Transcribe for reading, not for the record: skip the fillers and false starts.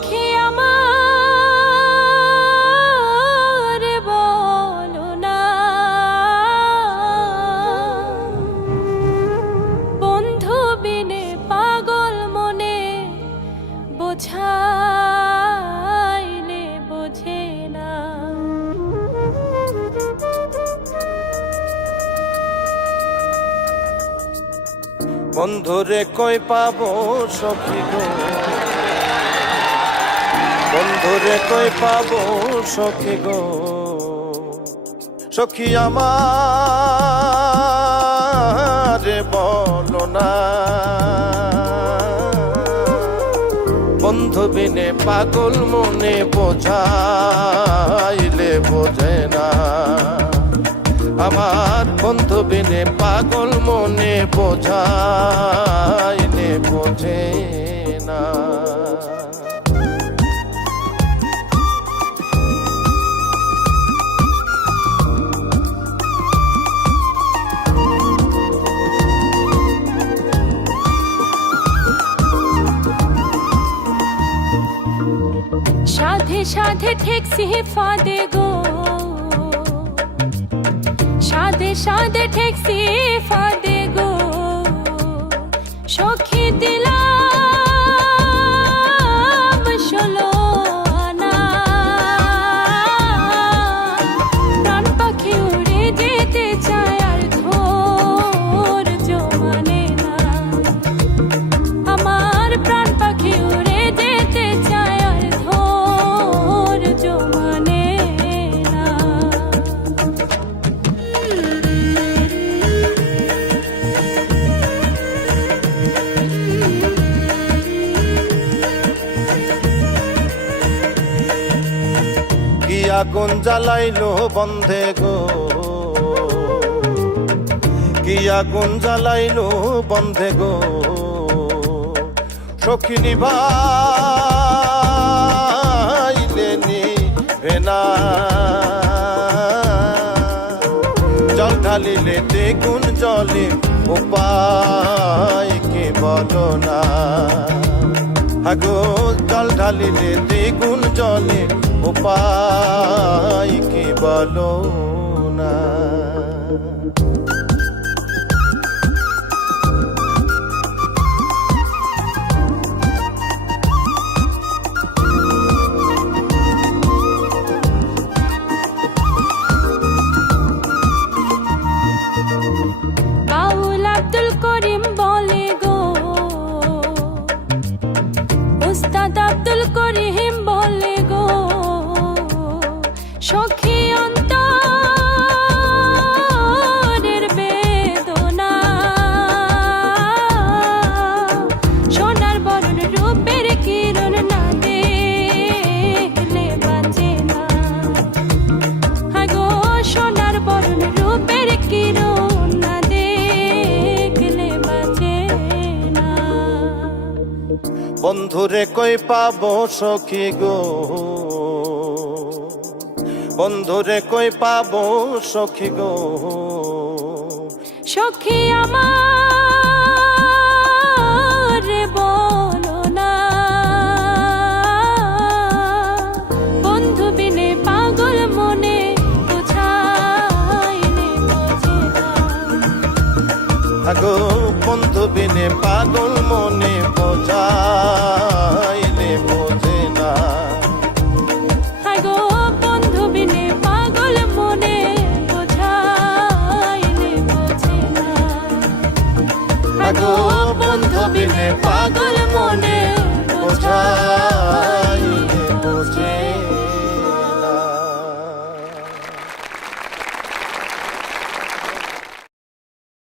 সখী আমার বলো না, বন্ধু বিনে পাগল মনে বোঝাইলে বোঝে না। বন্ধুরে কই পাবো সখী গো, বন্ধুরে কই পাবো সখী গো, সখী আমার বলো না, বন্ধু বিনে পাগল মনে বোঝাইলে বোঝে না। আমার বন্ধু বিনে পাগল মনে বোঝাইলে বোঝে না। সাধে সাধে ঠেকছি ফাঁদে গো, সাধে সাধে ঠেকছি ফাঁদে গো, সখী দিলাম 16 আনা। প্রাণ পাখি উড়ে যেতে চায় আর ধৈর্য মানে না। আমার প্রাণ পাখি উড়ে যেতে চায় আর ধৈর্য মানে না। কি আগুন জ্বালাইলো বন্ধে গো, কি আগুন জ্বালাইলো বন্ধে গো, সখী নিভাইলে নিভে না। জল ঢালিলে দ্বিগুণ জলে উপায় কি বলো না। আগো জল ঢালিলে দ্বিগুণ জলে উপায় কি বলো না। বাউল আব্দুল করিম বলে গো, উস্তাদ আব্দুল করিম বলে গো, সখী অন্তরের বেদনা। সোনার বরণ রূপের কিরণ না দেখলে বাঁচে না। আগো সোনার বরণ রূপের কিরণ না দেখলে বাঁচে না। বন্ধুরে কই পাবো সখী গো, বন্ধুরে কই পাবো সখী গো, সখী আমার বলো না, বন্ধু বিনে পাগল মনে বোঝাইলে বোঝে না। আগো বন্ধু বিনে পাগল মনে বোঝাইলে বোঝে না। আগো বন্ধু বিনে পাগল মনে বোঝাইলে বোঝে না। আগো বন্ধু বিনে পাগল মনে বোঝাইলে